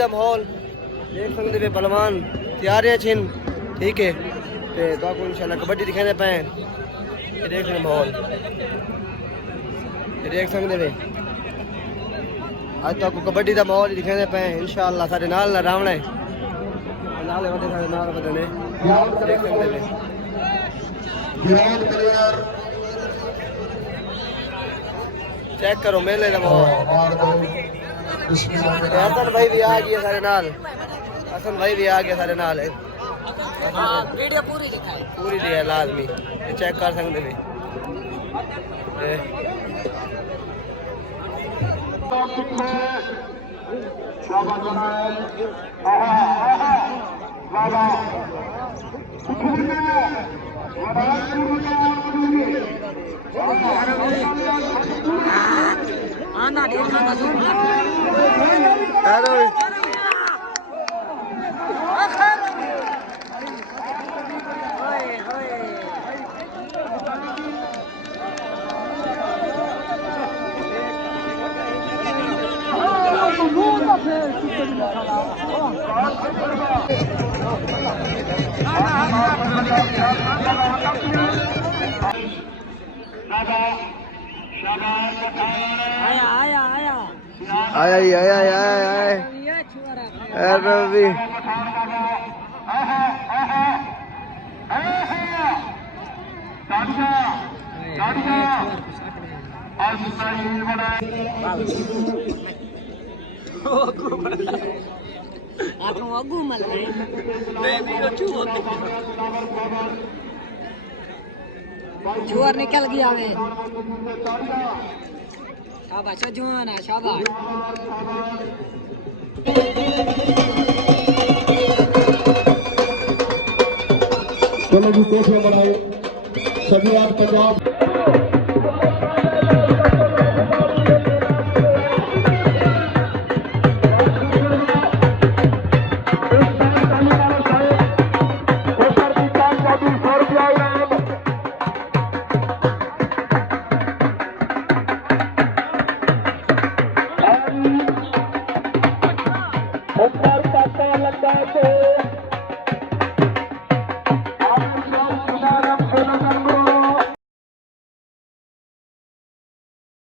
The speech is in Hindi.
का माहौल देख सकते पे पहलवान तैयार हैं छिन ठीक है तो आपको इंशाल्लाह कबड्डी दिखाने पे ये देख रहे माहौल ये देख सकते पे आज तो आपको कबड्डी का माहौल दिखाने पे इंशाल्लाह सारे नाल ना रावण है नाल वधे सारे नाल वधने देख सकते पे चेक करो मेले का माहौल हसन भाई भी आ गया सारे नाल हसन भाई भी आ गया सारे नाल वीडियो पूरी दिखाई पूरी दी है लाजमी ये चेक कर सकते भी आया रवि जुआर निकल गया वे शाबाश जुआना शाबाश चलो जी कोशिश बनाओ सभी आप पंजाब